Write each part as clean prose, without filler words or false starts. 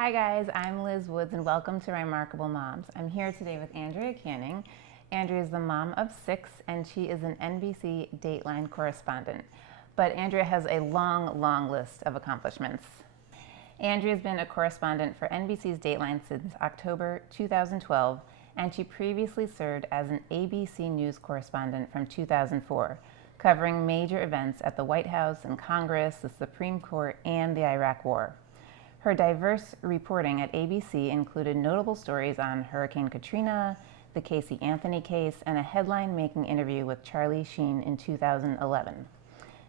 Hi guys, I'm Liz Woods and welcome to Ryemarkable Moms. I'm here today with Andrea Canning. Andrea is the mom of 6 and she is an NBC Dateline correspondent. But Andrea has a long list of accomplishments. Andrea's been a correspondent for NBC's Dateline since October 2012, and she previously served as an ABC News correspondent from 2004, covering major events at the White House and Congress, the Supreme Court, and the Iraq War. Her diverse reporting at ABC included notable stories on Hurricane Katrina, the Casey Anthony case, and a headline-making interview with Charlie Sheen in 2011.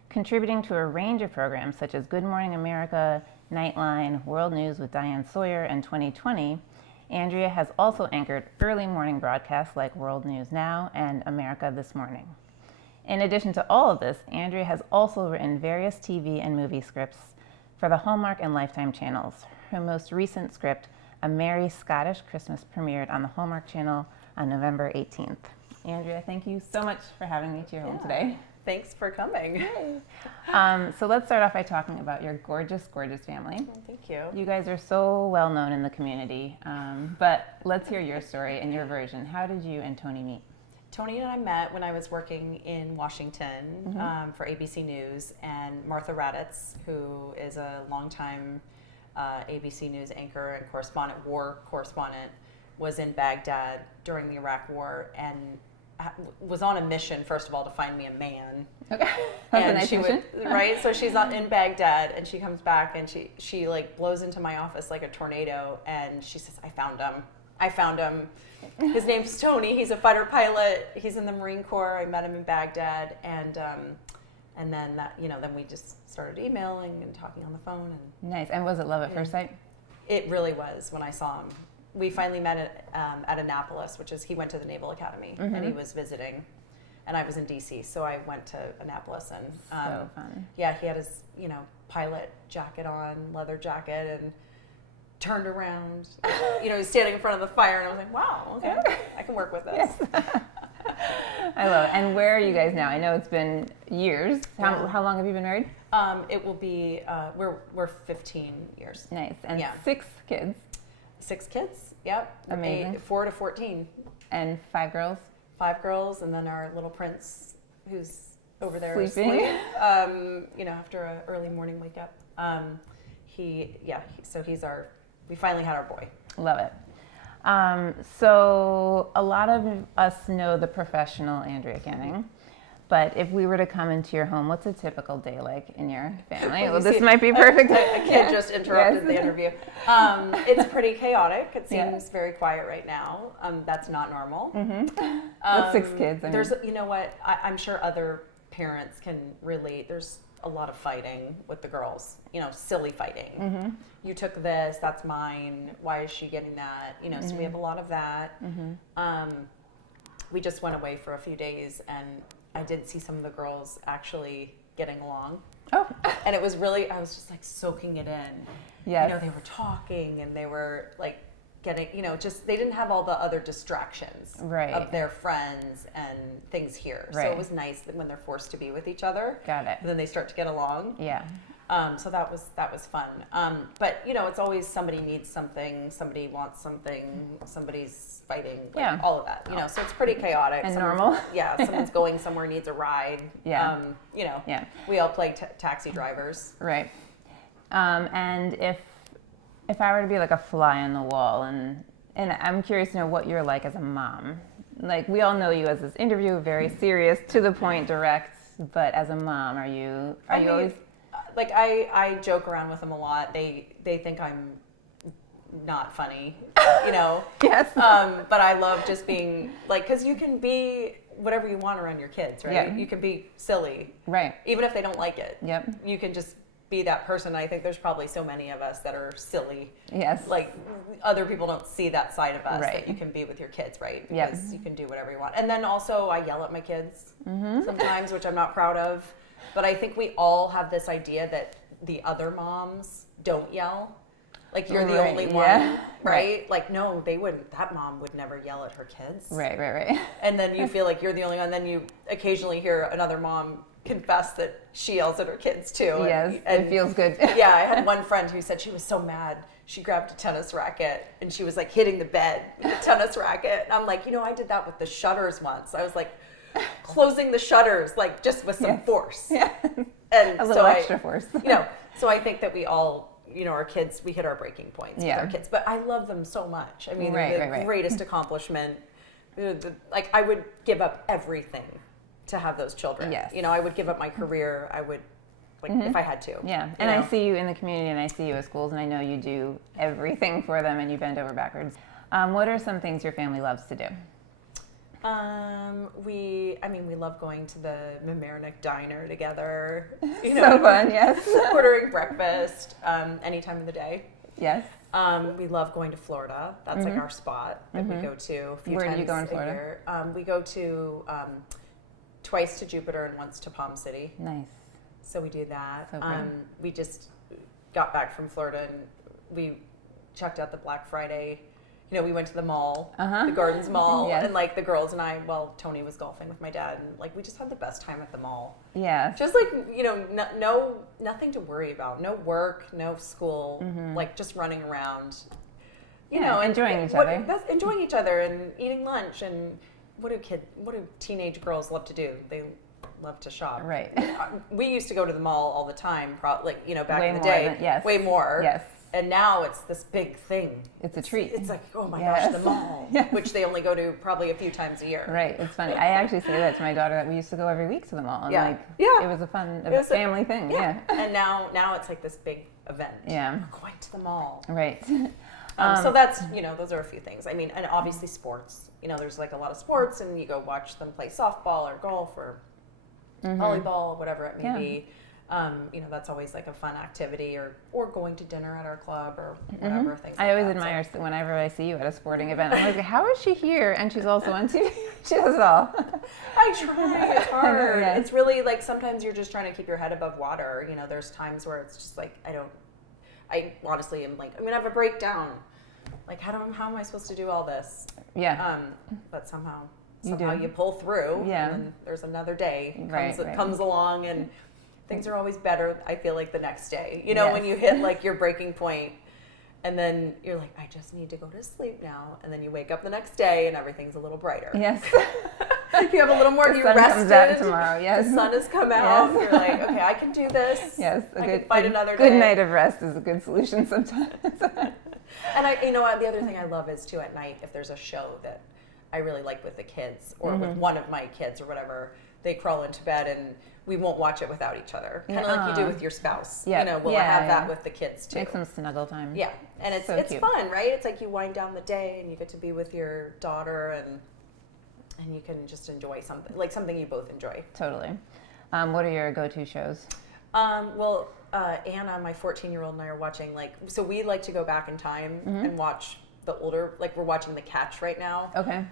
Contributing to a range of programs such as Good Morning America, Nightline, World News with Diane Sawyer, and 2020, Andrea has also anchored early morning broadcasts like World News Now and America This Morning. In addition to all of this, Andrea has also written various TV and movie scripts for the Hallmark and Lifetime channels. Her most recent script, A Merry Scottish Christmas, premiered on the Hallmark Channel on November 18th. Andrea, thank you so much for having me to your home today. Thanks for coming. So let's start off by talking about your gorgeous family. Thank you. You guys are so well known in the community, but let's hear your story and your version. How did you and Tony meet? Tony and I met when I was working in Washington for ABC News, and Martha Raddatz, who is a longtime ABC News anchor and war correspondent, was in Baghdad during the Iraq War and was on a mission, first of all, to find me a man. Okay, that's and a nice mission. Right? So she's in Baghdad, and she comes back, and she like blows into my office like a tornado, and she says, I found him. His name's Tony. He's a fighter pilot. He's in the Marine Corps. I met him in Baghdad, and then then we just started emailing and talking on the phone. And nice. And was it love at first sight? It really was when I saw him. We finally met at Annapolis, he went to the Naval Academy, and he was visiting, and I was in DC, so I went to Annapolis, and so fun. Yeah, he had his pilot jacket on, leather jacket, and turned around, he's standing in front of the fire, and I was like, wow, okay, I can work with this. Yes. I love it. And where are you guys now? I know it's been years. How long have you been married? It will be, we're 15 years. Nice. And 6 kids. 6 kids, yep. Amazing. 4 to 14. And 5 girls? 5 girls, and then our little prince, who's over there sleeping. After an early morning wake up. We finally had our boy. Love it. So a lot of us know the professional Andrea Canning, but if we were to come into your home, what's a typical day like in your family? Well, this might be perfect. A kid just interrupted the interview. It's pretty chaotic. It seems very quiet right now. That's not normal. With 6 kids. There's, I'm sure other parents can relate. There's a lot of fighting with the girls, silly fighting. You took this, that's mine, why is she getting that? So we have a lot of that. We just went away for a few days, and I did see some of the girls actually getting along. Oh. And it was really, I was just like soaking it in. Yes. They were talking, and they were like getting, they didn't have all the other distractions of their friends and things here. Right. So it was nice that when they're forced to be with each other, Got it. then they start to get along. Yeah. So that was fun. But it's always somebody needs something, somebody wants something, somebody's fighting, all of that. So it's pretty chaotic and normal. Yeah, someone's going somewhere, needs a ride. Yeah. We all play taxi drivers. Right. And if I were to be like a fly on the wall, and I'm curious to know what you're like as a mom. Like, we all know you as this interview, very serious, to the point, direct. But as a mom, are you always? Like, I joke around with them a lot. They think I'm not funny, Yes. But I love just being like, because you can be whatever you want around your kids, right? Yeah. You can be silly, right? Even if they don't like it. Yep. You can just be that person. I think there's probably so many of us that are silly. Yes. Like, other people don't see that side of us, right, that you can be with your kids, right? Yes. Because you can do whatever you want. And then also I yell at my kids sometimes, which I'm not proud of. But I think we all have this idea that the other moms don't yell. Like, you're the only one, right? Like, no, they wouldn't. That mom would never yell at her kids. Right. And then you feel like you're the only one. Then you occasionally hear another mom confess that she yells at her kids too. Yes, and it feels good. Yeah, I had one friend who said she was so mad. she grabbed a tennis racket and she was like hitting the bed with a tennis racket. And I'm like, I did that with the shutters once. I was like closing the shutters, like just with some force. Yeah. And a little extra force. So I think that we all, our kids, we hit our breaking points with our kids. But I love them so much. I mean, they're the greatest accomplishment. Like, I would give up everything to have those children. Yes. I would give up my career. I would, if I had to. Yeah. And I see you in the community, and I see you at schools, and I know you do everything for them, and you bend over backwards. What are some things your family loves to do? We love going to the Mamaroneck Diner together. So fun, yes. Ordering breakfast any time of the day. Yes. We love going to Florida. That's like our spot that we go to a few Where times do you go in a Florida? year. We go to twice to Jupiter and once to Palm City. Nice. So we do that. So great. We just got back from Florida and we checked out the Black Friday. We went to the mall, the Gardens Mall, Yes. and like the girls and I, Tony was golfing with my dad, and like we just had the best time at the mall. Yeah. Just like, nothing to worry about. No work, no school, like just running around. Enjoying each other. Enjoying each other and eating lunch. And what do teenage girls love to do? They love to shop. Right. We used to go to the mall all the time, back Way in the more day. yes. Way more. Yes. And now it's this big thing. It's a treat. It's like, oh my gosh, the mall, which they only go to probably a few times a year. Right. It's funny. I actually say that to my daughter that we used to go every week to the mall. And it was a fun family thing. Yeah. And now it's like this big event. Yeah. We're going to the mall. Right. So that's, those are a few things. I mean, and obviously sports. There's like a lot of sports, and you go watch them play softball or golf or volleyball, whatever it may be. That's always like a fun activity, or going to dinner at our club or whatever things. I always admire whenever I see you at a sporting event. I'm like, how is she here? And she's also on TV. She does it all. I try. It's hard. Yeah. It's really like sometimes you're just trying to keep your head above water. There's times where it's just like I honestly am like, I'm gonna have a breakdown. Like, how am I supposed to do all this? Yeah. But somehow do. you pull through. Yeah. And then there's another day Right. comes along, and things are always better, I feel like, the next day. Yes. When you hit like your breaking point, and then you're like, I just need to go to sleep now. And then you wake up the next day and everything's a little brighter. Yes. You have a little more, The you sun rested. comes out tomorrow, yes. The sun has come out. Yes. You're like, okay, I can do this. Yes. I can fight another day. Good night of rest is a good solution sometimes. And the other thing I love is too, at night, if there's a show that I really like with the kids or with one of my kids or whatever, they crawl into bed and we won't watch it without each other. Kind of like you do with your spouse. Yeah. We'll have that with the kids too. Make some snuggle time. Yeah. And it's cute. fun, right? It's like you wind down the day and you get to be with your daughter and you can just enjoy something you both enjoy. Totally. What are your go-to shows? Anna, my 14-year-old, and I are watching, so we like to go back in time and watch the older, we're watching The Catch right now. Okay.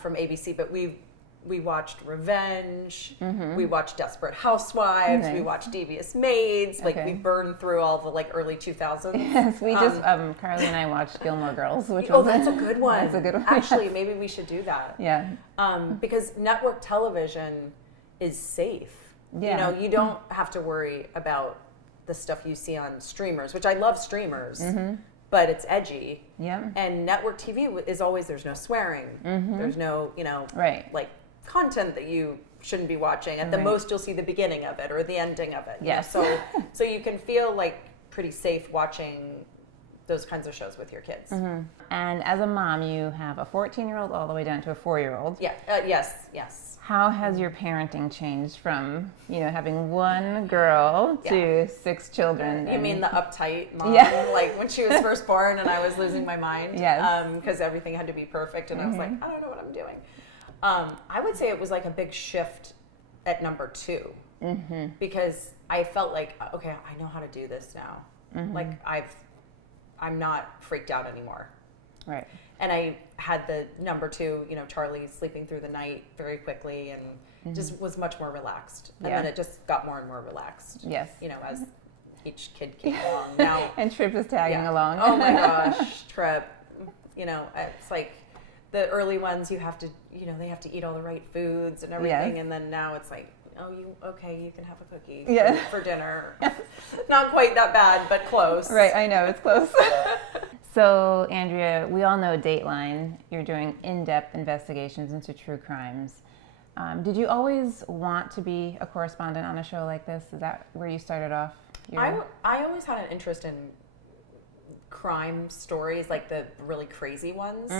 From ABC, but we watched Revenge, we watched Desperate Housewives, we watched Devious Maids, we burned through all the early 2000s. Yes, we just, Carly and I watched Gilmore Girls, which was... Oh, that's a good one. That's a good one. Actually, maybe we should do that. Yeah. Because network television is safe. Yeah. You don't have to worry about the stuff you see on streamers, which I love streamers, but it's edgy. Yeah. And network TV is always, there's no swearing. There's no, content that you shouldn't be watching. At the most, you'll see the beginning of it or the ending of it. Yes. So you can feel pretty safe watching those kinds of shows with your kids. And as a mom, you have a 14-year-old all the way down to a 4-year-old. Yeah. Yes. How has your parenting changed from, having one girl to 6 children? You mean the uptight mom? Yeah. When she was first born and I was losing my mind? Yes. Because everything had to be perfect and I was like, I don't know what I'm doing. I would say it was a big shift at number 2 because I felt like, okay, I know how to do this now. I'm not freaked out anymore. Right. And I had the number 2, Charlie sleeping through the night very quickly and just was much more relaxed. And then it just got more and more relaxed. Yes. As each kid came along. Now and Trip is tagging along. Oh my gosh, Trip. It's like the early ones you have to, they have to eat all the right foods and everything. Yes. And then now it's like oh, you can have a cookie Yeah. for dinner. Not quite that bad, but close. Right, I know, it's close. So, Andrea, we all know Dateline. You're doing in-depth investigations into true crimes. Did you always want to be a correspondent on a show like this? Is that where you started off? I always had an interest in crime stories, like the really crazy ones,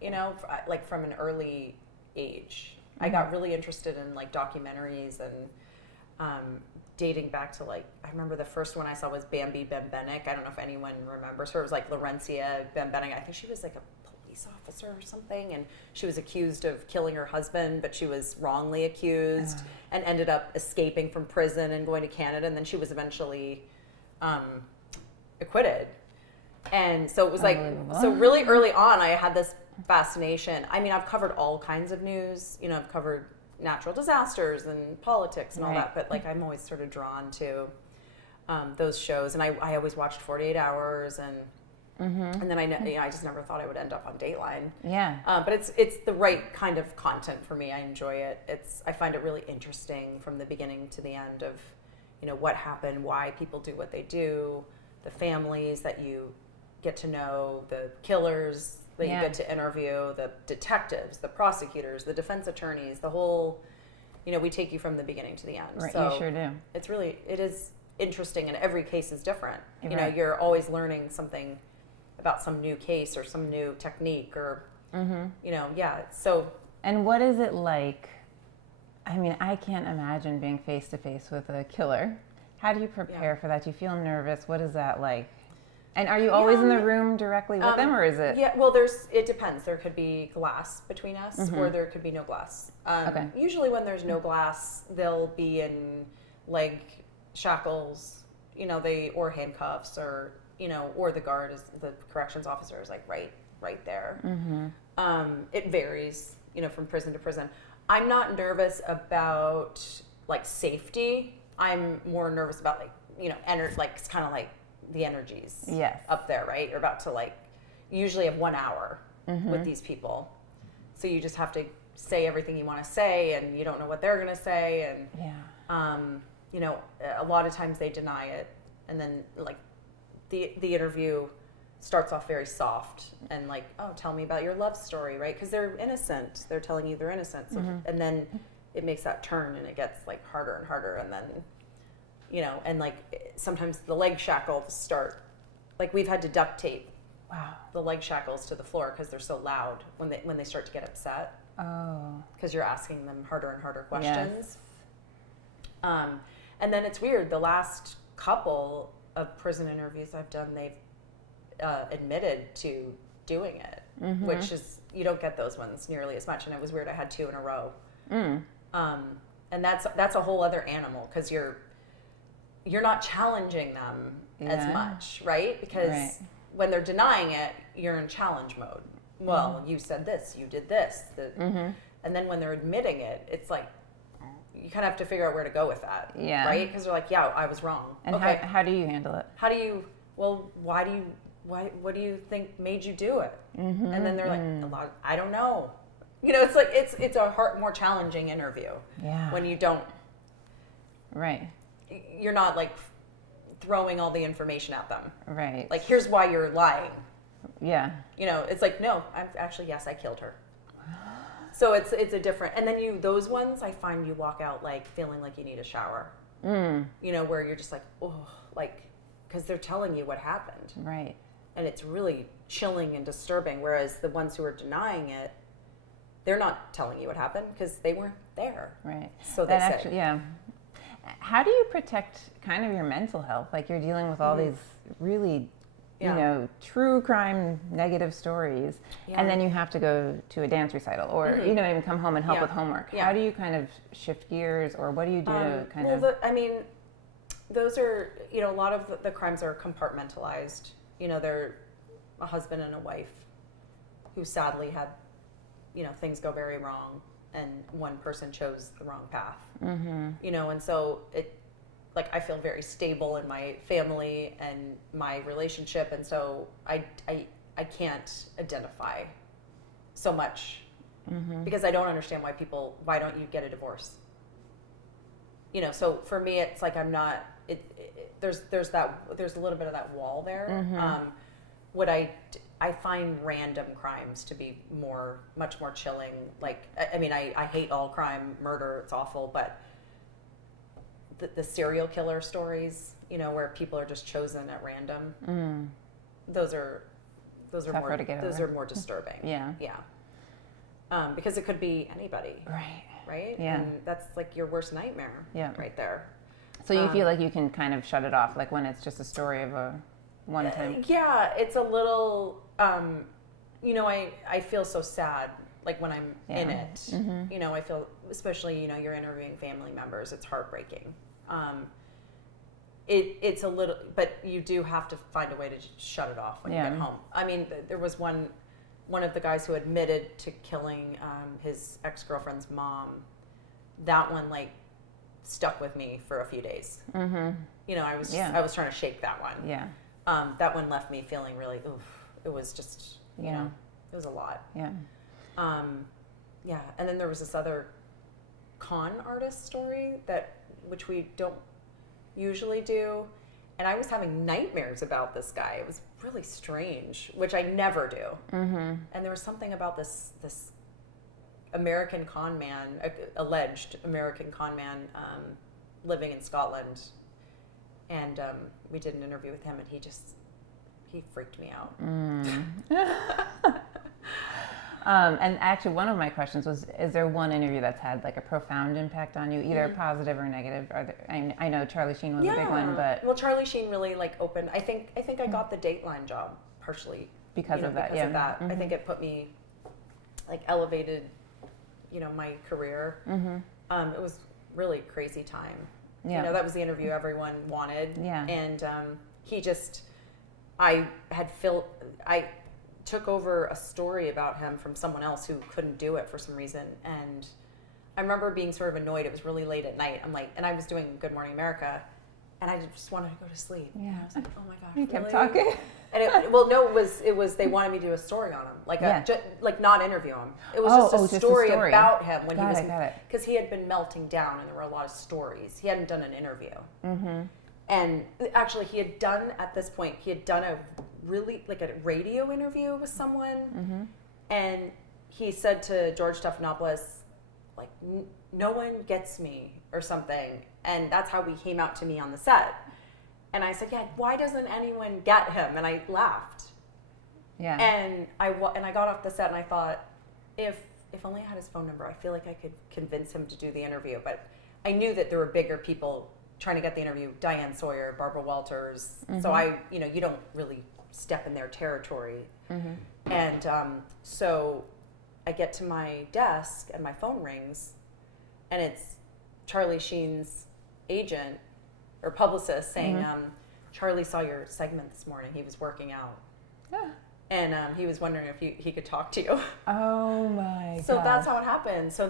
you know, like from an early age. I got really interested in like documentaries and dating back to like, I remember the first one I saw was Bambi Bembenek. I don't know if anyone remembers her. It was like Laurencia Bembenek. I think she was like a police officer or something, and she was accused of killing her husband, but she was wrongly accused and ended up escaping from prison and going to Canada, and then she was eventually acquitted. And so it was like, so really early on I had this fascination. I mean, I've covered all kinds of news, you know, I've covered natural disasters and politics and all that, but like I'm always sort of drawn to those shows, and I always watched 48 Hours, and then I just never thought I would end up on Dateline. Yeah. But it's the right kind of content for me. I enjoy it. I find it really interesting from the beginning to the end of, you know, what happened, why people do what they do, the families that you get to know, the killers that you get to interview, the detectives, the prosecutors, the defense attorneys, the whole, you know, we take you from the beginning to the end. Right, so you sure do. It is interesting, and every case is different. You know, you're always learning something about some new case or some new technique or, you know, so. And what is it like? I mean, I can't imagine being face to face with a killer. How do you prepare for that? Do you feel nervous? What is that like? And are you always in the room directly with them, or is it? Yeah, well, it depends. There could be glass between us, or there could be no glass. Usually when there's no glass, they'll be in leg shackles, you know, or handcuffs, or, you know, or the guard is, the corrections officer is like right there. It varies, you know, from prison to prison. I'm not nervous about like safety. I'm more nervous about like, you know, like it's kind of like the energies up there, right? You're about to like usually have 1 hour with these people. So you just have to say everything you want to say, and you don't know what they're going to say. And, you know, a lot of times they deny it. And then like the interview starts off very soft and like, oh, tell me about your love story, right? Because they're innocent. They're telling you they're innocent. So, and then it makes that turn, and it gets like harder and harder. And then, you know, and like sometimes the leg shackles start, like we've had to duct tape the leg shackles to the floor because they're so loud when they start to get upset. Oh. Because you're asking them harder and harder questions. Yes. And then it's weird. The last couple of prison interviews I've done, they've admitted to doing it, which is, you don't get those ones nearly as much. And it was weird. I had 2 in a row. And that's a whole other animal, because you're not challenging them as much, right? Because when they're denying it, you're in challenge mode. Well, you said this, you did this. And then when they're admitting it, it's like, you kind of have to figure out where to go with that, right? Because they're like, yeah, I was wrong. And how do you handle it? What do you think made you do it? And then they're like, I don't know. You know, it's like, it's a more challenging interview when you don't. Right. You're not like throwing all the information at them. Right. Like, here's why you're lying. Yeah. You know, it's like, no, yes, I killed her. So it's a different, and then those ones, I find you walk out like feeling like you need a shower. You know, where you're just like, oh, like, because they're telling you what happened. Right. And it's really chilling and disturbing. Whereas the ones who are denying it, they're not telling you what happened because they weren't there. Right. So they say. Actually, how do you protect kind of your mental health? Like, you're dealing with all these really, you know, true crime negative stories, and then you have to go to a dance recital, or you know, even come home and help with homework. How do you kind of shift gears, or what do you do to kind of? I mean, those are, you know, a lot of the crimes are compartmentalized. You know, they're a husband and a wife who sadly had, you know, things go very wrong, and one person chose the wrong path. You know, and so I feel very stable in my family and my relationship, and so I can't identify so much because I don't understand why don't you get a divorce? you know, so for me, it's like I'm not. There's a little bit of that wall there. What I find random crimes to be much more chilling. Like, I mean, I hate all crime, murder. It's awful, but the serial killer stories, you know, where people are just chosen at random. Those are more disturbing. Yeah. Because it could be anybody. Right? Yeah. And that's like your worst nightmare. Yeah. Right there. So you feel like you can kind of shut it off, like when it's just a story of a one time. Yeah, it's a little. You know, I feel so sad, like when I'm in it. You know, I feel, especially, you know, you're interviewing family members. It's heartbreaking. It's a little, but you do have to find a way to shut it off when you get home. I mean, there was one of the guys who admitted to killing his ex-girlfriend's mom. That one, like, stuck with me for a few days. You know, I was trying to shake that one. That one left me feeling really, oof. It was just, you know, it was a lot. And then there was this other con artist story which we don't usually do, and I was having nightmares about this guy. It was really strange, which I never do. And there was something about this American con man, alleged American con man, living in Scotland, and we did an interview with him, and he freaked me out. And actually, one of my questions was, is there one interview that's had like a profound impact on you, either positive or negative? I know Charlie Sheen was a big one, but... Well, Charlie Sheen really like opened, I think I got the Dateline job partially because of that. I think it put me, like, elevated, you know, my career. It was really crazy time. You know, that was the interview everyone wanted. And I took over a story about him from someone else who couldn't do it for some reason, and I remember being sort of annoyed. It was really late at night. I'm like, and I was doing Good Morning America, and I just wanted to go to sleep. I was like, oh my gosh, you kept talking. And it was they wanted me to do a story on him, like like not interview him. It was just a story about him when because he had been melting down, and there were a lot of stories. He hadn't done an interview. And actually, he had done a really, like, a radio interview with someone, and he said to George Stephanopoulos, like, no one gets me, or something, and that's how he came out to me on the set. And I said, yeah, why doesn't anyone get him? And I laughed. And I got off the set, and I thought, if only I had his phone number, I feel like I could convince him to do the interview. But I knew that there were bigger people trying to get the interview, Diane Sawyer, Barbara Walters. So you don't really step in their territory. And so I get to my desk and my phone rings, and it's Charlie Sheen's agent or publicist saying, Charlie saw your segment this morning. He was working out. And he was wondering if he could talk to you. Oh my God. So that's how it happened. So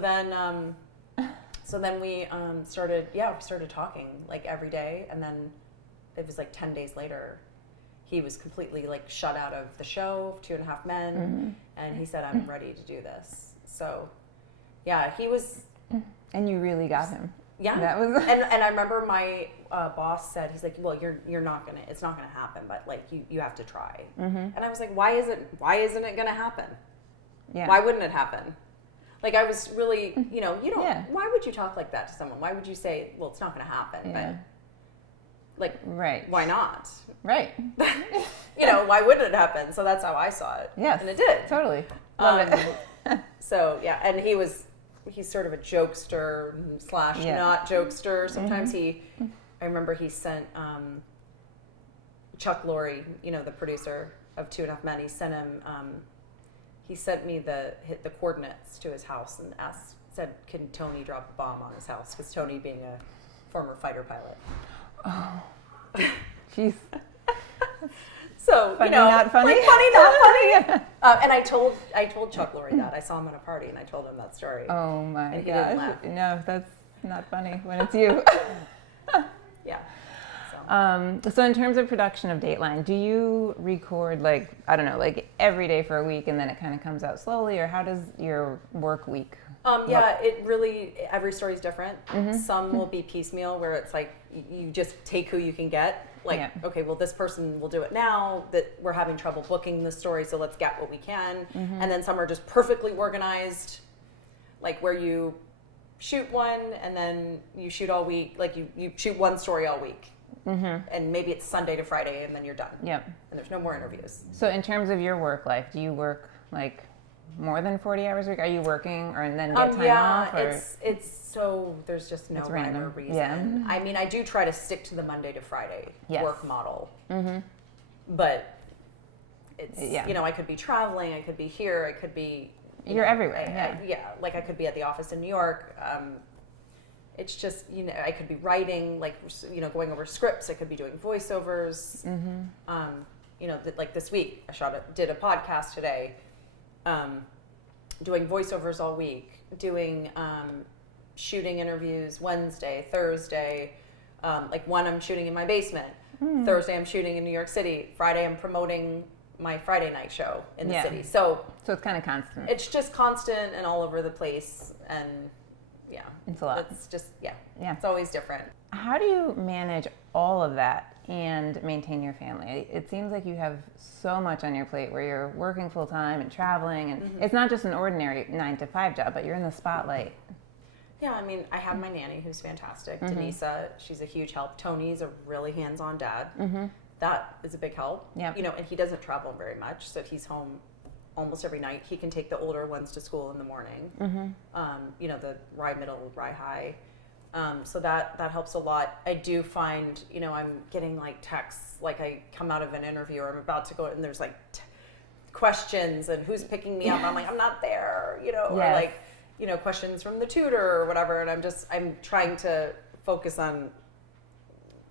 then we started talking, like, every day, and then it was like 10 days later, he was completely, like, shut out of the show, 2.5 Men, and he said, I'm ready to do this. So, yeah, he was... And you really got him. Yeah. That was... and I remember my boss said, he's like, well, you're not gonna, it's not gonna happen, but, like, you have to try. And I was like, why isn't it gonna happen? Why wouldn't it happen? Like, I was really, you know, you don't, why would you talk like that to someone? Why would you say, well, it's not going to happen? But, like, why not? You know, why wouldn't it happen? So that's how I saw it. Yes. And it did. Totally. Love it. So, yeah. And he's sort of a jokester / not jokester. Sometimes I remember he sent Chuck Lorre, you know, the producer of 2.5 Men, he sent me the coordinates to his house and said, can Tony drop a bomb on his house? Because Tony being a former fighter pilot. Oh, jeez. So, funny, you know, not funny. Like, funny, not funny. And I told Chuck Lorre that. I saw him at a party, and I told him that story. Oh my and he didn't gosh. laugh. No, that's not funny when it's you. Yeah. So in terms of production of Dateline, do you record, like, I don't know, like every day for a week and then it kind of comes out slowly, or how does your work week It really, every story is different. Some will be piecemeal where it's like you just take who you can get. Like, okay, well, this person will do it now that we're having trouble booking the story, so let's get what we can. And then some are just perfectly organized, like where you shoot one and then you shoot all week, like you shoot one story all week. And maybe it's Sunday to Friday and then you're done. And there's no more interviews. So in terms of your work life, do you work like more than 40 hours a week? Are you working or and then get time off? Or? It's so there's just no rhyme or reason. I mean, I do try to stick to the Monday to Friday work model. But it's, I could be traveling, I could be here, I could be... You're everywhere. Like I could be at the office in New York. It's just, I could be writing, like, going over scripts. I could be doing voiceovers. Like this week, did a podcast today, doing voiceovers all week, doing shooting interviews Wednesday, Thursday. Like one I'm shooting in my basement. Thursday I'm shooting in New York City. Friday I'm promoting my Friday night show in the city. So it's kind of constant. It's just constant and all over the place. And it's a lot. It's just, it's always different. How do you manage all of that and maintain your family? It seems like you have so much on your plate where you're working full time and traveling, and it's not just an ordinary 9-to-5 job, but you're in the spotlight. Yeah, I mean, I have my nanny who's fantastic, Denisa. She's a huge help. Tony's a really hands-on dad. That is a big help. And he doesn't travel very much, so he's home almost every night. He can take the older ones to school in the morning. The Rye Middle, Rye High. So that helps a lot. I do find, I'm getting like texts, like I come out of an interview or I'm about to go and there's like questions and who's picking me up. I'm like, I'm not there, or like, questions from the tutor or whatever. And I'm trying to focus on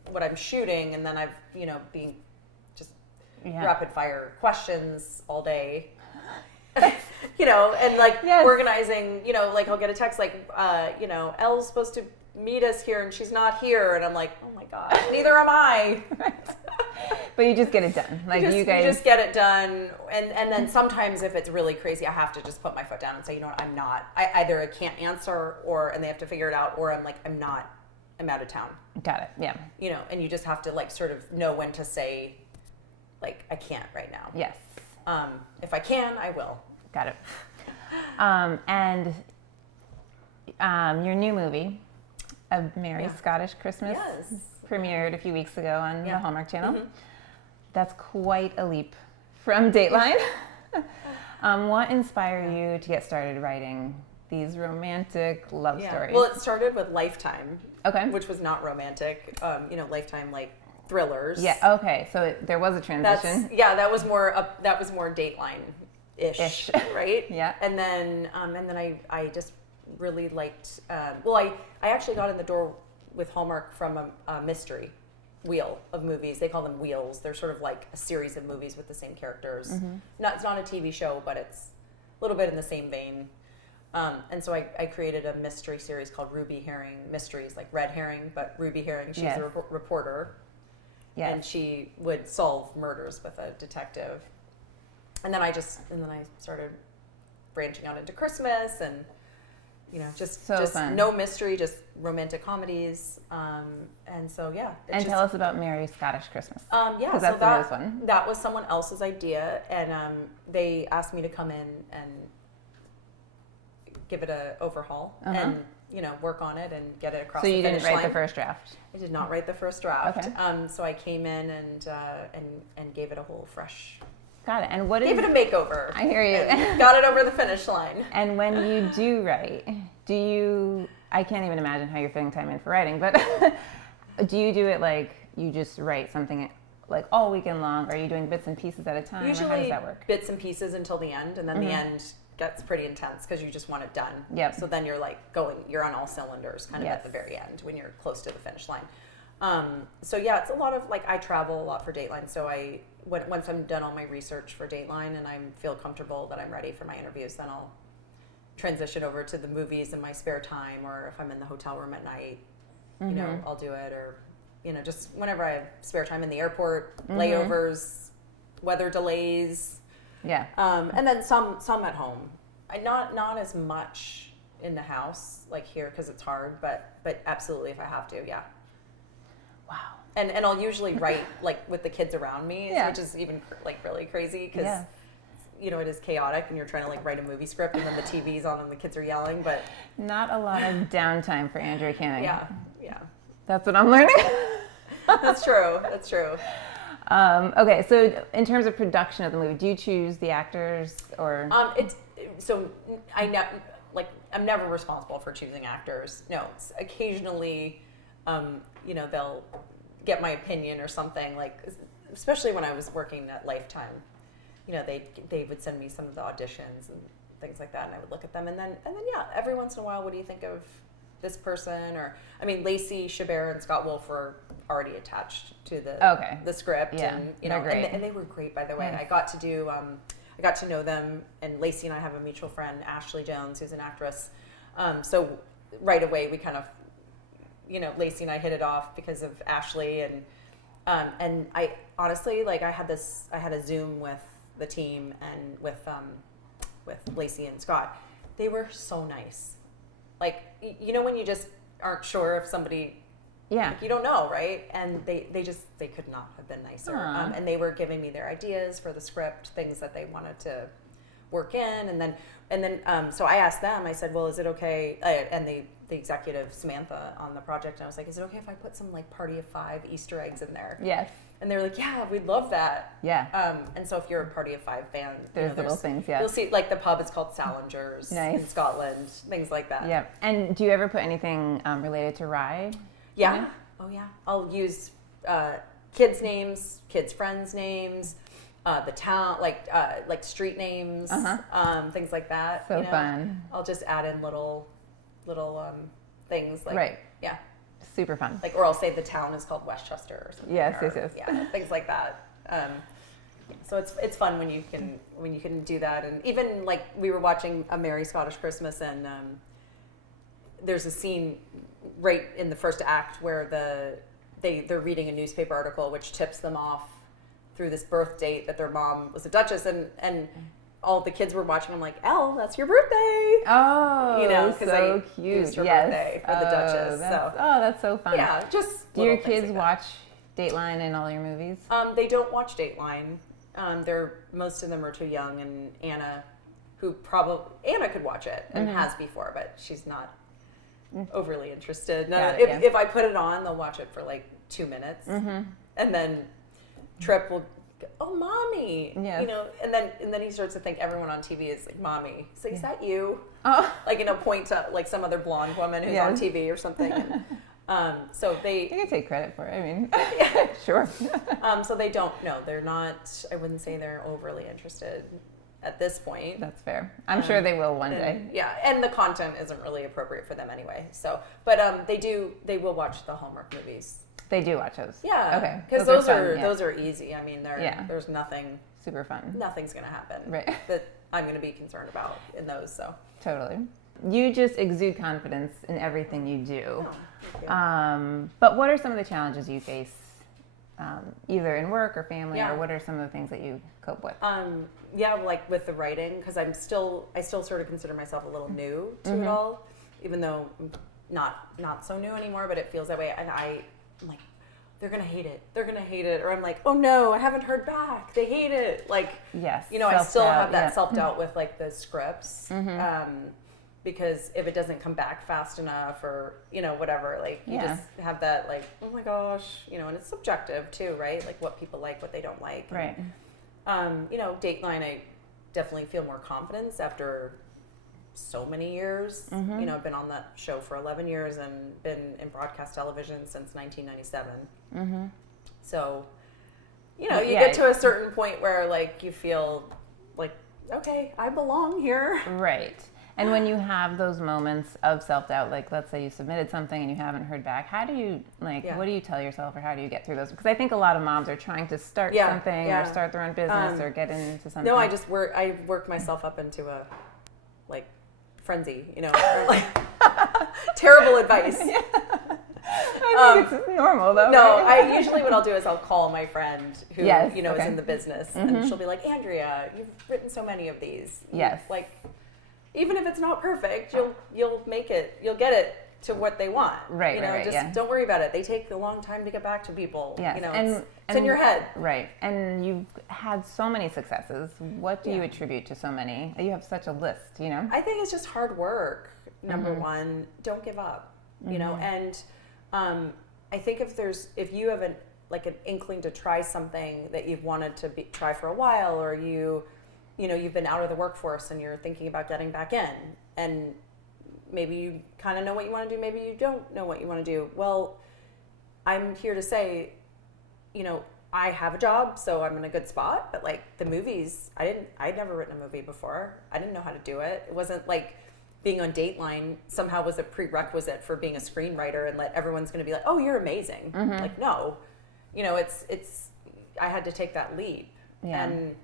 what I'm shooting. And then I've, being just rapid fire questions all day. And like organizing, like I'll get a text like, Elle's supposed to meet us here and she's not here. And I'm like, oh my God, neither am I. But you just get it done. Like you guys just get it done. And then sometimes if it's really crazy, I have to just put my foot down and say, what, I'm not. I can't answer and they have to figure it out, or I'm like, I'm out of town. Got it. Yeah. And you just have to like sort of know when to say, like, I can't right now. Yes. If I can, I will. Got it. And your new movie, A Merry Scottish Christmas, premiered a few weeks ago on the Hallmark Channel. That's quite a leap from Dateline. What inspired you to get started writing these romantic love stories? Well, it started with Lifetime, okay, which was not romantic. Lifetime, like, thrillers. Yeah. Okay. So there was a transition. That was more Dateline-ish, right? Yeah. And then I just really liked. I actually got in the door with Hallmark from a mystery wheel of movies. They call them wheels. They're sort of like a series of movies with the same characters. It's not a TV show, but it's a little bit in the same vein. And so I created a mystery series called Ruby Herring Mysteries, like Red Herring, but Ruby Herring. She's a reporter. Yes. And she would solve murders with a detective. And then I started branching out into Christmas and, just fun. No mystery, just romantic comedies. And so, And tell us about Merry Scottish Christmas. Because that's the newest one. That was someone else's idea. And they asked me to come in and give it an overhaul and, work on it and get it across the finish line. So you didn't write the first draft? I did not write the first draft. Okay. So I came in and gave it a whole fresh... Got it. And gave it a makeover. I hear you. Got it over the finish line. And when you do write, I can't even imagine how you're fitting time in for writing, but do you do it like you just write something like all weekend long? Or are you doing bits and pieces at a time? Usually or how does that work? Bits and pieces until the end, and then the end gets pretty intense because you just want it done. Yep. So then you're like you're on all cylinders kind of at the very end when you're close to the finish line. It's a lot of I travel a lot for Dateline, so once I'm done all my research for Dateline and I feel comfortable that I'm ready for my interviews, then I'll transition over to the movies in my spare time, or if I'm in the hotel room at night, I'll do it, or just whenever I have spare time in the airport, layovers, weather delays. Yeah. And then some at home. Not as much in the house, like here, because it's hard, but absolutely if I have to, yeah. Wow. And I'll usually write like with the kids around me, Yeah. which is even like really crazy because Yeah. you know, it is chaotic and you're trying to like write a movie script and then the TV's on and the kids are yelling, but Not a lot of downtime for Andrea Canning. yeah. That's what I'm learning. That's true. Okay, so in terms of production of the movie, do you choose the actors or? I'm never responsible for choosing actors. No, it's occasionally, you know, they'll get my opinion or something. Like, especially when I was working at Lifetime, you know, they would send me some of the auditions and things like that, and I would look at them, and then yeah, every once in a while, what do you think of this person? Or I mean, Lacey Chabert and Scott Wolf were already attached to the script, Yeah, and you know, and they were great, by the way. Nice. I got to know them, and Lacey and I have a mutual friend, Ashley Jones, who's an actress. So right away, we kind of, you know, Lacey and I hit it off because of Ashley, and I honestly, like, I had a Zoom with the team and with Lacey and Scott. They were so nice. Like, you know, when you just aren't sure if somebody. Yeah. Like, you don't know, right? And they could not have been nicer. And they were giving me their ideas for the script, things that they wanted to work in, and then so I asked them. I said, "Well, is it okay?" And the executive Samantha on the project, and I was like, "Is it okay if I put some like Party of 5 Easter eggs in there?" Yes. And they were like, "Yeah, we'd love that." Yeah. And so if you're a Party of 5 fan, There's little things. Yeah. you'll see like the pub is called Salinger's Nice. in Scotland, things like that. Yeah. And do you ever put anything related to Rye? Yeah. Yeah. Oh yeah. I'll use kids' names, kids' friends' names, the town, like street names, things like that. So you know? fun. I'll just add in little things like Right. Yeah. Super fun. Like, or I'll say the town is called Westchester or something. Yes, or, yes. Yeah, things like that. So it's fun when you can do that. And even like we were watching A Merry Scottish Christmas, and there's a scene right in the first act where they're reading a newspaper article which tips them off through this birth date that their mom was a duchess, and all the kids were watching. I'm like, Elle, that's your birthday. Oh, you know, because so I cute. used her birthday for the Duchess. That's so fun. Yeah, just do your little things kids like watch Dateline and all your movies? that. They don't watch Dateline. Most of them are too young, and Anna could watch it and has before, but she's not overly interested. No, if I put it on, they'll watch it for like 2 minutes, and then Trip will go, "Oh, mommy," Yes. you know, and then he starts to think everyone on TV is like mommy. He's like, "Is that you?" Oh, Like, you know, point to like some other blonde woman who's on TV or something. And, so you can take credit for it. I mean, sure. so they don't. No, they're not. I wouldn't say they're overly interested at this point. That's fair. I'm sure they will one day. Yeah, and the content isn't really appropriate for them anyway. So, but they will watch the Hallmark movies. They do watch those. Yeah. Okay. Because those are easy. I mean, there's nothing. Super fun. Nothing's gonna happen. Right. That I'm gonna be concerned about in those. So. Totally. You just exude confidence in everything you do. Oh, thank you. But what are some of the challenges you face, either in work or family, Yeah. or what are some of the things that you cope with? Yeah, like with the writing, because I still sort of consider myself a little new to it all, even though I'm not so new anymore, but it feels that way. And I'm like, they're gonna hate it. They're gonna hate it. Or I'm like, oh no, I haven't heard back. They hate it. Like, Yes. you know, I still have that yeah. self-doubt with like the scripts. Because if it doesn't come back fast enough, or, you know, whatever, like you just have that like, oh my gosh, you know, and it's subjective too, right? Like what people like, what they don't like. Right. You know, Dateline, I definitely feel more confidence after so many years. You know, I've been on that show for 11 years and been in broadcast television since 1997. So, you know, you get to a certain point where like you feel like, okay, I belong here. Right. And when you have those moments of self-doubt, like let's say you submitted something and you haven't heard back, how do you, what do you tell yourself, or how do you get through those? Because I think a lot of moms are trying to start something or start their own business or get into something. No, I work myself up into a like frenzy, you know, like terrible advice. I think it's normal though. No, right? usually what I'll do is I'll call my friend who you know is in the business, and she'll be like, Andrea, you've written so many of these. Yes. Like, even if it's not perfect, you'll make it. You'll get it to what they want. Right. You know, right, just yeah. don't worry about it. They take a long time to get back to people. Yes. You know, and it's in your head. Right. And you've had so many successes. What do you attribute to so many? You have such a list, you know? I think it's just hard work. Number one, don't give up. You know, and I think if you have an inkling to try something that you've wanted to try for a while, or you've been out of the workforce and you're thinking about getting back in, and maybe you kind of know what you want to do, maybe you don't know what you want to do. Well, I'm here to say, you know, I have a job, so I'm in a good spot. But like the movies, I'd never written a movie before. I didn't know how to do it. It wasn't like being on Dateline somehow was a prerequisite for being a screenwriter, and everyone's going to be like, oh, you're amazing. Like, no, you know, it's I had to take that leap. Yeah. And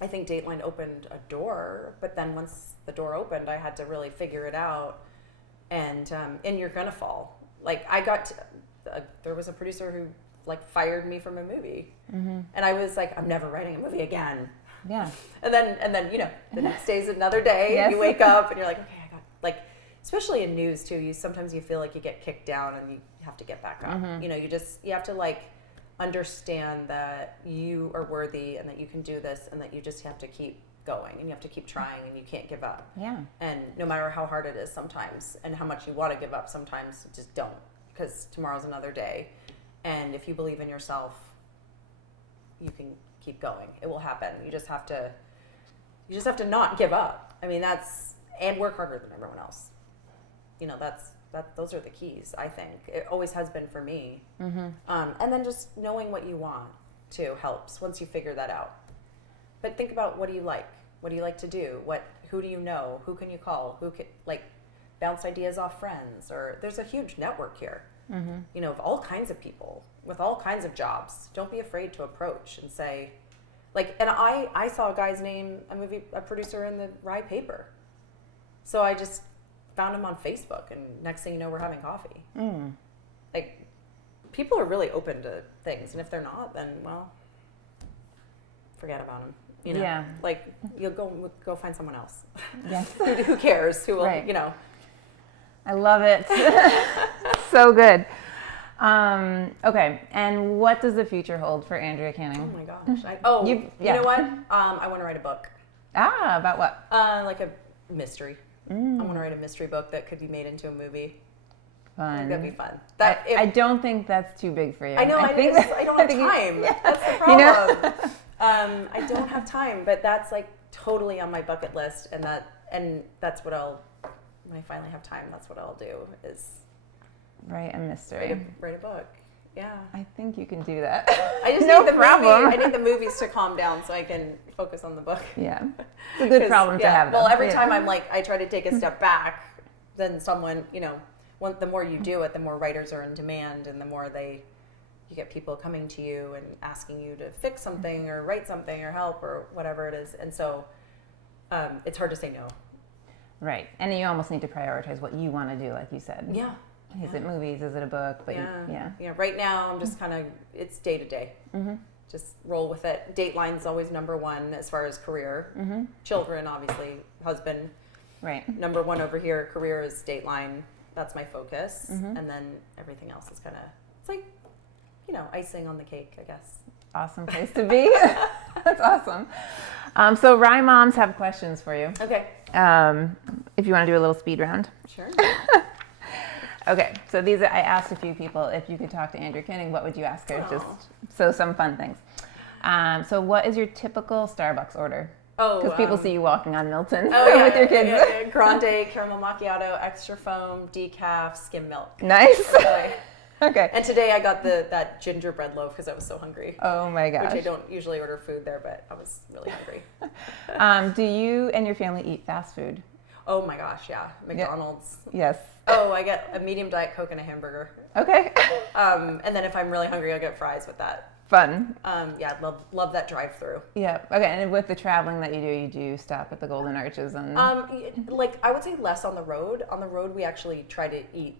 I think Dateline opened a door, but then once the door opened, I had to really figure it out. And you're gonna fall. Like there was a producer who fired me from a movie, and I was like, I'm never writing a movie again. Yeah. And then you know, the next day's another day. Yes. And you wake up and you're like, okay, I got especially in news too. Sometimes you feel like you get kicked down and you have to get back up. You know, you have to understand that you are worthy and that you can do this, and that you just have to keep going and you have to keep trying and you can't give up. Yeah. And no matter how hard it is sometimes and how much you want to give up sometimes, just don't, because tomorrow's another day. And if you believe in yourself, you can keep going. It will happen. You just have to not give up. I mean, and work harder than everyone else. You know, those are the keys, I think. It always has been for me. And then just knowing what you want too helps once you figure that out. But think about, what do you like? What do you like to do? Who do you know? Who can you call? Who can bounce ideas off friends? Or there's a huge network here, you know, of all kinds of people with all kinds of jobs. Don't be afraid to approach and say, and I saw a guy's name, a producer in the Rye paper. So I just found him on Facebook, and next thing you know, we're having coffee. People are really open to things, and if they're not, then, well, forget about them. You know, yeah. You'll go find someone else. Yes. Who cares? Who will, right. You know. I love it. So good. Okay, and what does the future hold for Andrea Canning? Oh my gosh. You know what? I want to write a book. About what? Like a mystery. I want to write a mystery book that could be made into a movie. Fun. I think that'd be fun. I don't think that's too big for you. I know. I don't have time. That's the problem. You know? I don't have time, but that's totally on my bucket list, and that's what when I finally have time, that's what I'll do, is write a mystery. Write a book. Yeah. I think you can do that. I just no need the problem. movie. I need the movies to calm down so I can focus on the book. Yeah. It's a good problem to have, though. Well, every time I try to take a step back, then someone, you know, the more you do it, the more writers are in demand, and the more you get people coming to you and asking you to fix something or write something or help or whatever it is. And so it's hard to say no. Right. And you almost need to prioritize what you want to do, like you said. Yeah. Is it movies? Is it a book? But yeah. Right now, I'm just it's day to day. Just roll with it. Dateline's always number one as far as career. Children, obviously, husband. Right. Number one over here, career is Dateline. That's my focus. And then everything else is it's you know, icing on the cake, I guess. Awesome place to be. That's awesome. So Rye moms have questions for you. Okay. If you want to do a little speed round. Sure. Okay, so I asked a few people if you could talk to Andrea Canning, what would you ask her? Oh. Some fun things. So what is your typical Starbucks order? Oh, because people see you walking on Milton with your kids. Yeah. Grande, caramel macchiato, extra foam, decaf, skim milk. Nice. Okay. And today I got that gingerbread loaf because I was so hungry. Oh my gosh. Which I don't usually order food there, but I was really hungry. Do you and your family eat fast food? Oh my gosh, yeah. McDonald's. Yes. Oh, I get a medium Diet Coke and a hamburger. Okay. And then if I'm really hungry, I'll get fries with that. Fun. Yeah, love that drive-through. Yeah. Okay. And with the traveling that you do stop at the Golden Arches and. I would say less on the road. On the road, we actually try to eat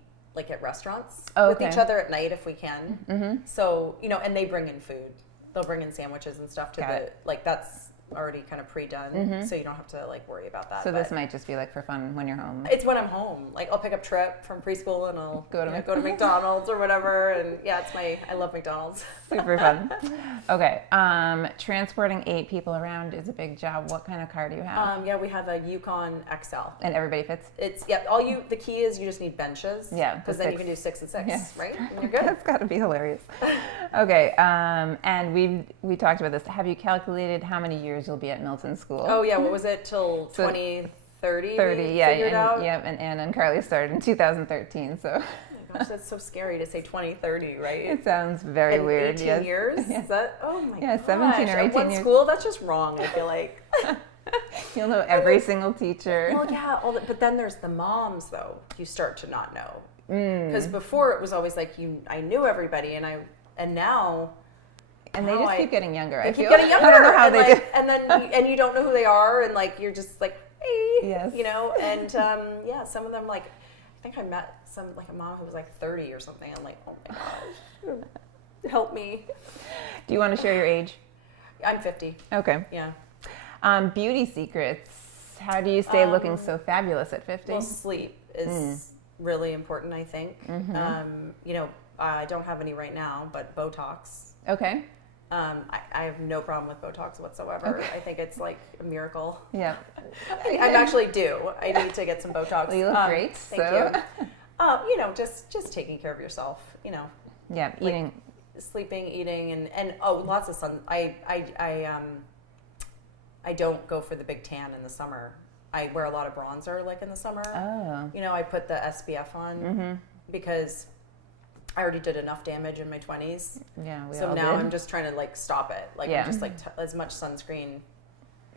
at restaurants with each other at night if we can. So and they bring in food. They'll bring in sandwiches and stuff to that's already kind of pre-done, so you don't have to like worry about that. So this might just be like for fun when you're home. It's when I'm home. Like I'll pick up Trip from preschool and I'll go to McDonald's or whatever. And yeah, I love McDonald's. Super fun. Okay. Transporting 8 people around is a big job. What kind of car do you have? Yeah, we have a Yukon XL. And everybody fits? The key is you just need benches. Yeah. Because then you can do 6 and 6, right? And you're good. That's got to be hilarious. Okay. And we talked about this. Have you calculated how many years you'll be at Milton School? Oh yeah, what was it till 2030? 30, yeah. Figured out? Yep, and Anna and Carly started in 2013, so. Oh my gosh, that's so scary to say 2030, right? It sounds very weird. 18 yes. years? Yeah. Is that? Oh my gosh. Yeah, 17 or 18 At one years. school, that's just wrong. I feel like. You'll know every single teacher. Well, yeah, but then there's the moms though. You start to not know because before it was always like I knew everybody, and now. And they just keep getting younger. They keep getting younger. I don't know how and they do. And then you don't know who they are, and like you're just like, hey, yes. And yeah, some of them like, I think I met a mom who was like 30 or something. I'm like, oh my gosh, help me. Do you want to share your age? I'm 50. Okay. Yeah. Beauty secrets. How do you stay looking so fabulous at 50? Well, sleep is really important, I think. I don't have any right now, but Botox. Okay. I have no problem with Botox whatsoever. Okay. I think it's like a miracle. Yeah. I actually do. I need to get some Botox. Well, you look great. Thank you. Just taking care of yourself, Yeah, eating. Sleeping, eating, and lots of sun. I don't go for the big tan in the summer. I wear a lot of bronzer like in the summer. Oh. I put the SPF on because I already did enough damage in my 20s. Yeah, so now I'm just trying to like stop it. Like I'm just like as much sunscreen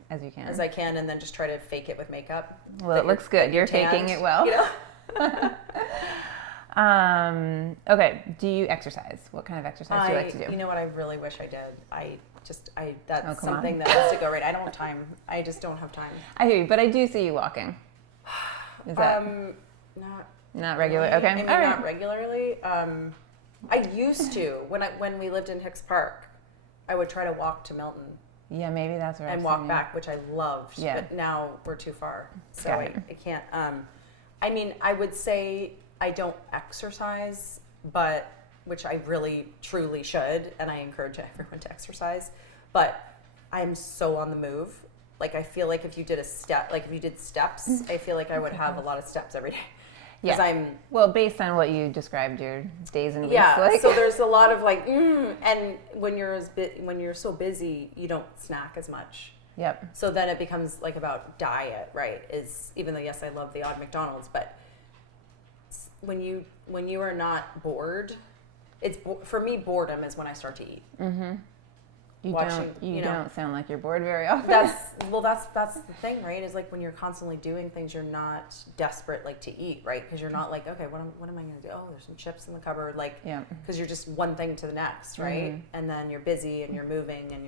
as you can. As I can, and then just try to fake it with makeup. Well, it looks good. You're faking it well. Okay. Do you exercise? What kind of exercise do you like to do? You know what? I really wish I did. That's something that has to go right. I don't have time. I just don't have time. I hear you, but I do see you walking. Is that not regular? Okay. I mean, not regularly. I used to when we lived in Hicks Park. I would try to walk to Milton. Yeah, maybe that's where. And walk back, which I loved. Yeah. But now we're too far, so I can't. I mean, I would say I don't exercise, but which I really truly should, and I encourage everyone to exercise. But I'm so on the move. Like I feel like if you did steps, I feel like I would have a lot of steps every day. Yeah. Well, based on what you described, your days and weeks. Yeah. Like. So there's a lot of like, and when you're so busy, you don't snack as much. Yep. So then it becomes like about diet, right? Even though yes, I love the odd McDonald's, but when you are not bored, for me boredom is when I start to eat. Mm-hmm. You don't sound like you're bored very often. That's the thing, right? Is like when you're constantly doing things, you're not desperate like to eat, right? Because you're not like, okay, what am I going to do? Oh, there's some chips in the cupboard, like, because you're just one thing to the next, right? Mm-hmm. And then you're busy and you're moving and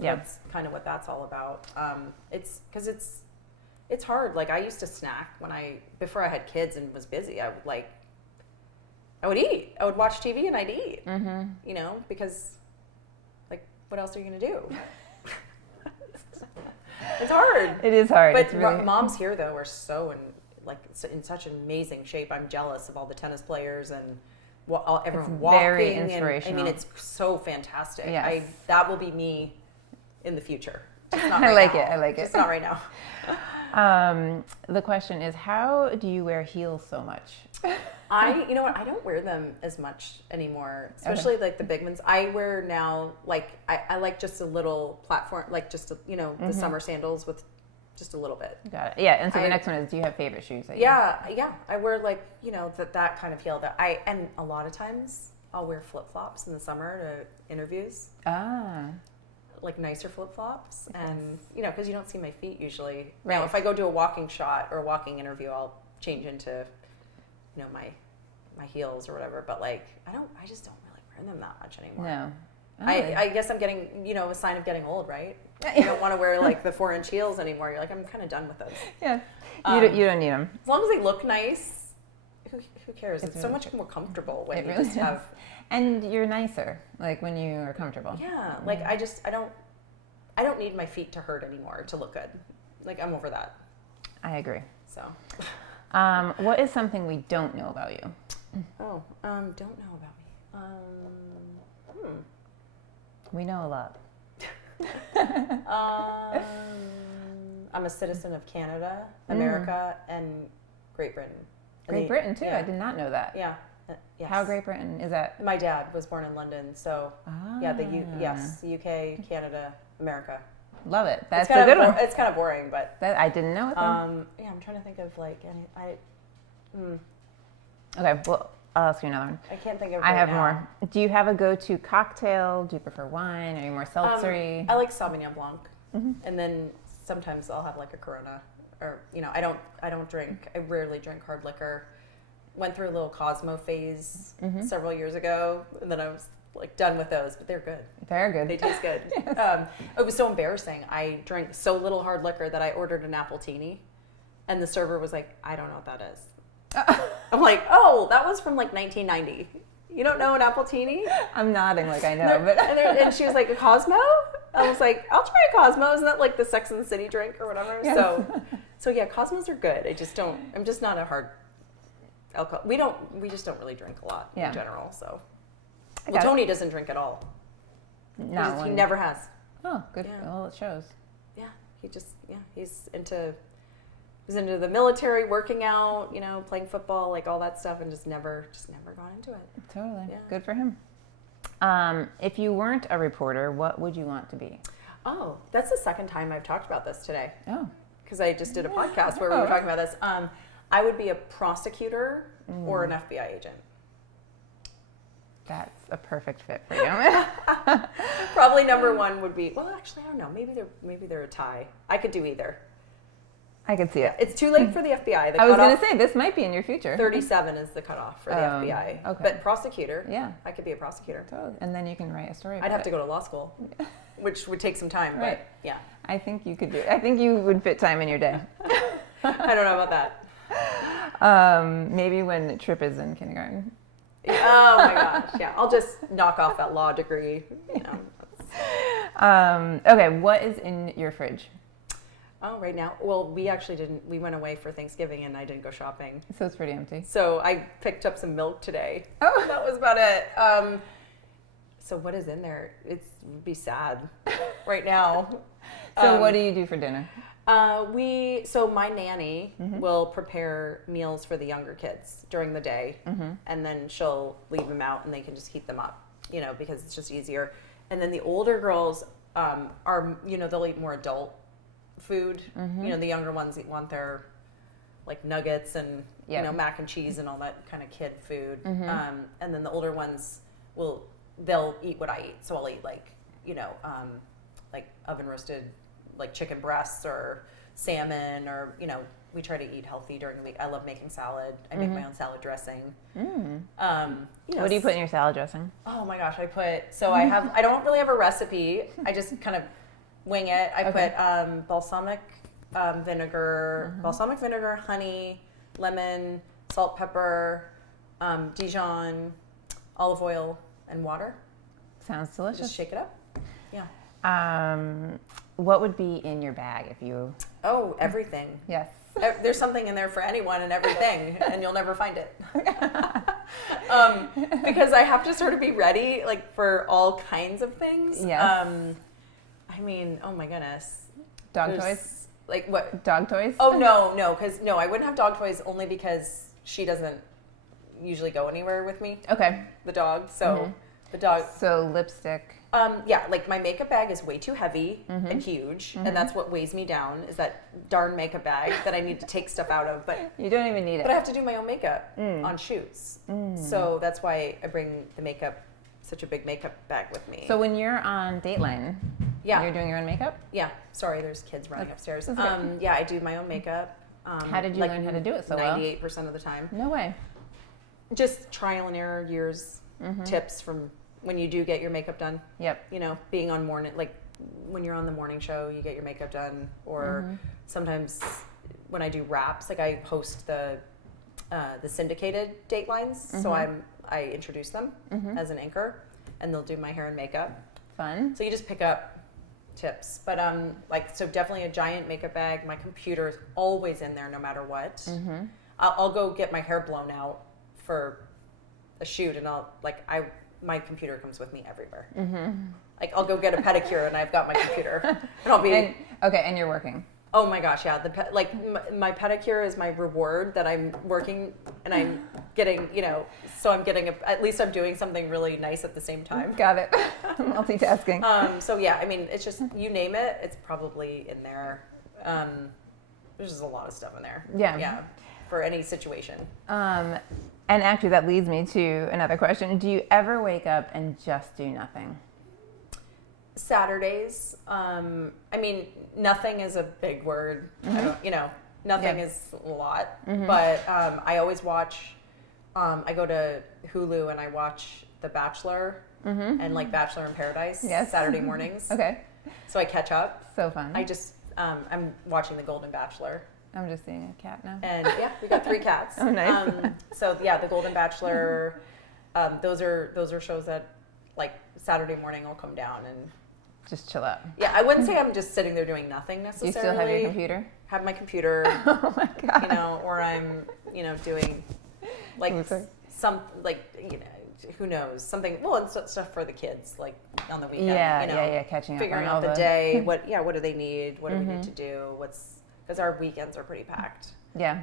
that's kind of what that's all about. It's because it's hard. Like I used to snack before I had kids and was busy. I would eat. I would watch TV and I'd eat. Mm-hmm. Because. What else are you going to do? It's hard. It is hard. But moms here, though, are so in such amazing shape. I'm jealous of all the tennis players and everyone walking. Very inspirational. And, it's so fantastic. Yes. That will be me in the future. Just not I right like now. it. I like it. Just not right now. The question is, how do you wear heels so much? You know what? I don't wear them as much anymore, especially like the big ones. I wear now, like, I like just a little platform, like just, the summer sandals with just a little bit. Got it. Yeah. And so the next one is, do you have favorite shoes? Yeah. I wear like, that kind of heel and a lot of times I'll wear flip-flops in the summer to interviews. Like nicer flip-flops. And, because you don't see my feet usually. Right. Now, if I go do a walking shot or a walking interview, I'll change into, my heels or whatever. But like, I just don't really wear them that much anymore. No. I guess I'm getting, a sign of getting old, right? You don't want to wear like the 4-inch heels anymore. You're like, I'm kind of done with those. Yeah. You don't need them. As long as they look nice, who cares? It's so much more comfortable when you just have. And you're nicer, like when you are comfortable. Yeah. Like I I don't need my feet to hurt anymore to look good. Like, I'm over that. I agree. So. What is something we don't know about you? Don't know about me. We know a lot. I'm a citizen of Canada, America, and Great Britain. Great Britain too. I did not know that. Yeah. Yes. How Great Britain is that? My dad was born in London, so UK, Canada, America. Love it. That's a good one. It's kind of boring, but I didn't know it. Yeah, I'm trying to think of like any. Okay, well, I'll ask you another one. I can't think of. I have more. Do you have a go-to cocktail? Do you prefer wine? Are you more seltzery? I like Sauvignon Blanc, and then sometimes I'll have like a Corona, or I don't drink. I rarely drink hard liquor. Went through a little Cosmo phase several years ago, and then I was like done with those, but they're good. They're good. They taste good. Yes. It was so embarrassing. I drank so little hard liquor that I ordered an appletini, and the server was like, "I don't know what that is." I'm like, "Oh, that was from like 1990. You don't know an appletini?" I'm nodding like I know, but and she was like, "A Cosmo?" I was like, "I'll try a Cosmo. Isn't that like the Sex and the City drink or whatever?" Yes. So yeah, Cosmos are good. I'm just not a hard alcohol. We just don't really drink a lot in general. So, Tony doesn't drink at all. He never has. Oh, good. Yeah. Well, it shows. Yeah, he's into the military, working out, playing football, like all that stuff, and just never gone into it. Totally. Yeah. Good for him. If you weren't a reporter, what would you want to be? Oh, that's the second time I've talked about this today. Oh. Because I just did a podcast where we were talking about this. I would be a prosecutor or an FBI agent. That's a perfect fit for you. Probably number one would be, well, actually, I don't know. Maybe they're a tie. I could do either. I could see it. It's too late for the FBI. I was going to say, this might be in your future. 37 is the cutoff for the FBI. Okay. But prosecutor, yeah, I could be a prosecutor. Totally. And then you can write a story about I'd have to go to law school, which would take some time, right. But yeah. I think you could do it. I think you would fit time in your day. I don't know about that. Maybe when Tripp is in kindergarten. Oh my gosh, yeah. I'll just knock off that law degree. Okay, what is in your fridge? Oh, right now? Well, we went away for Thanksgiving and I didn't go shopping. So it's pretty empty. So I picked up some milk today. Oh. That was about it. So what is in there? It would be sad right now. So what do you do for dinner? So my nanny will prepare meals for the younger kids during the day, and then she'll leave them out and they can just heat them up, because it's just easier. And then the older girls are, they'll eat more adult food. The younger ones want their like nuggets and mac and cheese and all that kind of kid food. And then the older ones they'll eat what I eat. So I'll eat like oven roasted like chicken breasts or salmon, or we try to eat healthy during the week. I love making salad. I make my own salad dressing. What do you put in your salad dressing? Oh my gosh, I don't really have a recipe. I just kind of wing it. I put balsamic vinegar, honey, lemon, salt, pepper, Dijon, olive oil, and water. Sounds delicious. Just shake it up. Yeah. What would be in your bag if you... Oh, everything. Yes. There's something in there for anyone and everything, and you'll never find it. Because I have to sort of be ready, like, for all kinds of things. Yes. I mean, oh my goodness. Dog toys? Like what? Dog toys? Oh, no, because I wouldn't have dog toys only because she doesn't usually go anywhere with me. Okay. The dog, so the dog. So lipstick. Yeah, like my makeup bag is way too heavy and huge, and that's what weighs me down is that darn makeup bag that I need to take stuff out of. But you don't even need it. But I have to do my own makeup on shoots, so that's why I bring such a big makeup bag with me. So when you're on Dateline, you're doing your own makeup? Yeah. Sorry, there's kids running upstairs. Okay. Yeah, I do my own makeup. How did you learn how to do it so well? 98% of the time. No way. Just trial and error, years, tips from when you do get your makeup done. Yep. Being on when you're on the morning show, you get your makeup done, or sometimes when I do wraps, like I host the syndicated Datelines, so I introduce them as an anchor, and they'll do my hair and makeup. Fun. So you just pick up tips. But like, so definitely a giant makeup bag. My computer is always in there no matter what. Mm-hmm. I'll go get my hair blown out for a shoot, and my computer comes with me everywhere. Mm-hmm. Like, I'll go get a pedicure, and I've got my computer, and I'll be and you're working. Oh my gosh, yeah. My pedicure is my reward that I'm working and I'm getting, so I'm getting at least I'm doing something really nice at the same time. Got it. Multitasking. So yeah, I mean, it's just, you name it, it's probably in there. There's just a lot of stuff in there. Yeah. Yeah. For any situation. And actually that leads me to another question. Do you ever wake up and just do nothing? Saturdays. I mean, nothing is a big word. Mm-hmm. Nothing is a lot. Mm-hmm. But I always watch. I go to Hulu and I watch The Bachelor and like Bachelor in Paradise Saturday mornings. Okay. So I catch up. So fun. I just I'm watching The Golden Bachelor. I'm just seeing a cat now. And yeah, we got 3 cats. Oh, nice. So yeah, The Golden Bachelor. Those are shows that like Saturday morning I'll come down and just chill out. Yeah, I wouldn't say I'm just sitting there doing nothing necessarily. You still have your computer? Have my computer. Oh my god. Or I'm, doing like some who knows, something. Well, and stuff for the kids, like on the weekend. Yeah, catching up figuring on out all the day. What do they need? What do we need to do? Because our weekends are pretty packed. Yeah.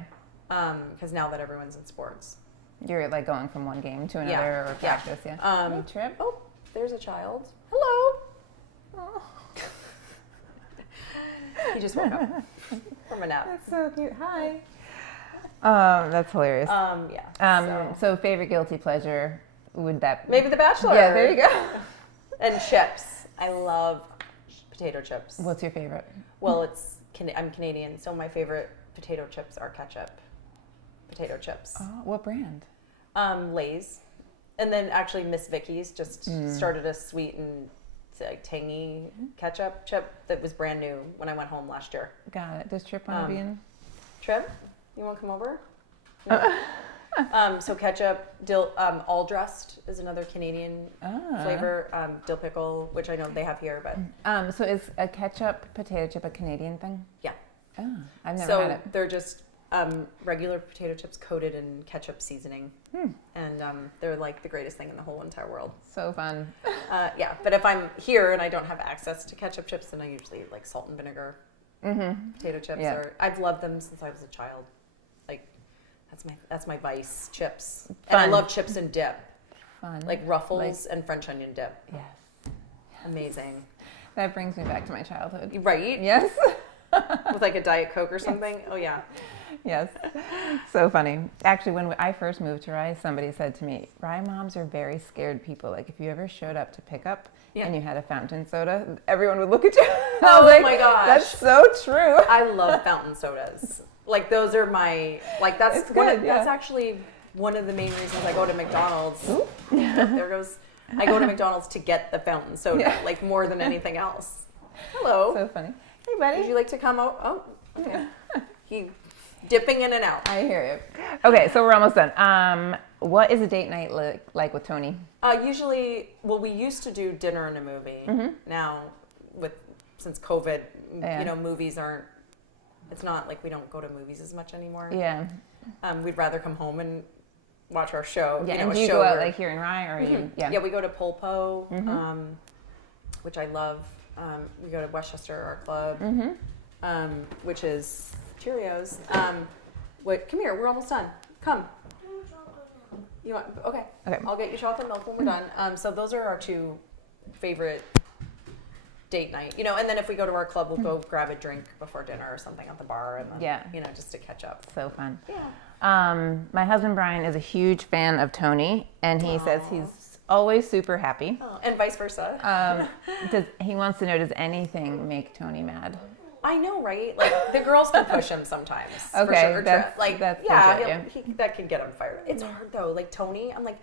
Because now that everyone's in sports, you're like going from one game to another or practice. Yeah. Hey, Trip. Oh, there's a child. Hello. Oh. He just woke up from a nap. That's so cute. Hi. That's hilarious. So favorite guilty pleasure, would that maybe The Bachelor? Yeah, there you go. And chips. I love potato chips. What's your favorite? Well, I'm Canadian, so my favorite potato chips are ketchup potato chips. Oh, what brand? Lay's. And then actually Miss Vicky's just started a sweet and tangy ketchup chip that was brand new when I went home last year. Got it. Does Trip want to be in? Trip, you want to come over? No. So ketchup, dill, all dressed is another Canadian flavor. Dill pickle, which I know they have here, but. So is a ketchup potato chip a Canadian thing? Yeah. Oh, I've never had it. So they're just regular potato chips coated in ketchup seasoning. And they're like the greatest thing in the whole entire world. So fun. Yeah, but if I'm here and I don't have access to ketchup chips, then I usually eat like salt and vinegar potato chips. Yeah. Or I've loved them since I was a child. Like that's my vice, chips. Fun. And I love chips and dip. Fun. Like Ruffles and French onion dip. Yes. Amazing. That brings me back to my childhood. Right? Yes. With like a Diet Coke or something. Yes. Oh yeah. Yes. So funny. Actually, when I first moved to Rye, somebody said to me, Rye moms are very scared people. Like, if you ever showed up to pick up and you had a fountain soda, everyone would look at you. I was like, my gosh. That's so true. I love fountain sodas. Like, those are my, like, that's that's actually one of the main reasons I go to McDonald's. There goes. I go to McDonald's to get the fountain soda, like, more than anything else. Hello. So funny. Hey, buddy. Would you like to come out? Oh, okay. He dipping in and out. I hear you. Okay, so we're almost done. What is a date night like with Tony? Usually, we used to do dinner and a movie. Now, since COVID, movies aren't. It's not like we don't go to movies as much anymore. Yeah. We'd rather come home and watch our show. Yeah, and do you go out like here in Rye or you? Yeah, we go to Polpo, which I love. We go to Westchester Art Club, which is Cheerios. Come here, we're almost done. Come. You want? Okay. I'll get you chocolate milk when we're done. So those are our 2 favorite date night. And then if we go to our club, we'll go grab a drink before dinner or something at the bar, and then just to catch up. So fun. Yeah. My husband Brian is a huge fan of Tony, and he says he's always super happy. And vice versa. He wants to know, does anything make Tony mad? I know, right? Like, the girls can push him sometimes. Okay, for sure. that's legit, that can get him fired. It's hard though. Like Tony, I'm like,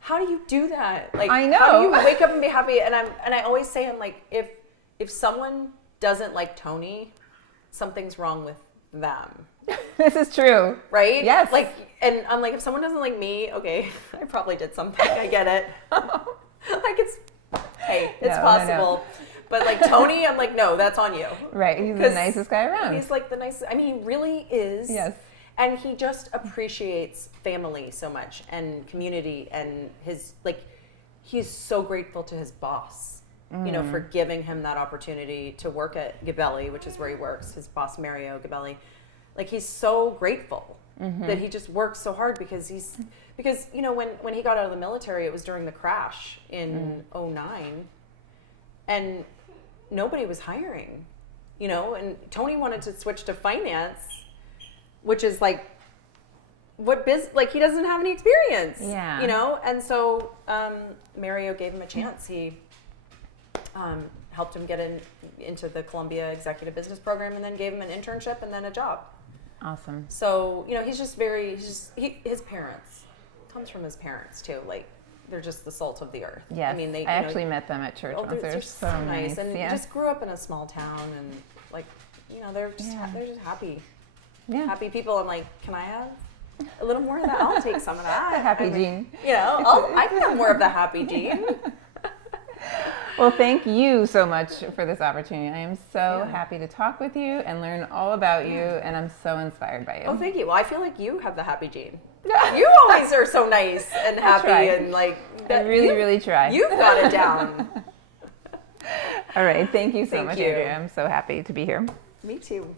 how do you do that? Like, I know. How do you wake up and be happy? And I always say, I'm like, if someone doesn't like Tony, something's wrong with them. This is true. Right? Yes. Like, and I'm like, if someone doesn't like me, okay, I probably did something. I get it. Like, it's possible. No. But like Tony, I'm like, no, that's on you. Right. He's the nicest guy around. He's like the nicest. I mean, he really is. Yes. And he just appreciates family so much and community, and his like, he's so grateful to his boss, you know, for giving him that opportunity to work at Gabelli, which is where he works. His boss, Mario Gabelli, like he's so grateful that he just works so hard because you know, when he got out of the military, it was during the crash in '09, and nobody was hiring, you know, and Tony wanted to switch to finance, which is like like he doesn't have any experience, you know, and so Mario gave him a chance. He helped him get into the Columbia Executive Business Program, and then gave him an internship and then a job. Awesome. So, you know, his parents, comes from his parents too. Like, they're just the salt of the earth. Yes. I mean, I actually met them at church once. They're so nice. And just grew up in a small town, and like, you know, they're just happy. Yeah. Happy people. I'm like, can I have a little more of that? I'll take some of that. The happy gene. You know, I can have more of the happy gene. Well, thank you so much for this opportunity. I am so happy to talk with you and learn all about you, and I'm so inspired by you. Oh, thank you. Well, I feel like you have the happy gene. You always are so nice and happy and like. I really try. You've got it down. All right. Thank you so much, Andrea. I'm so happy to be here. Me too.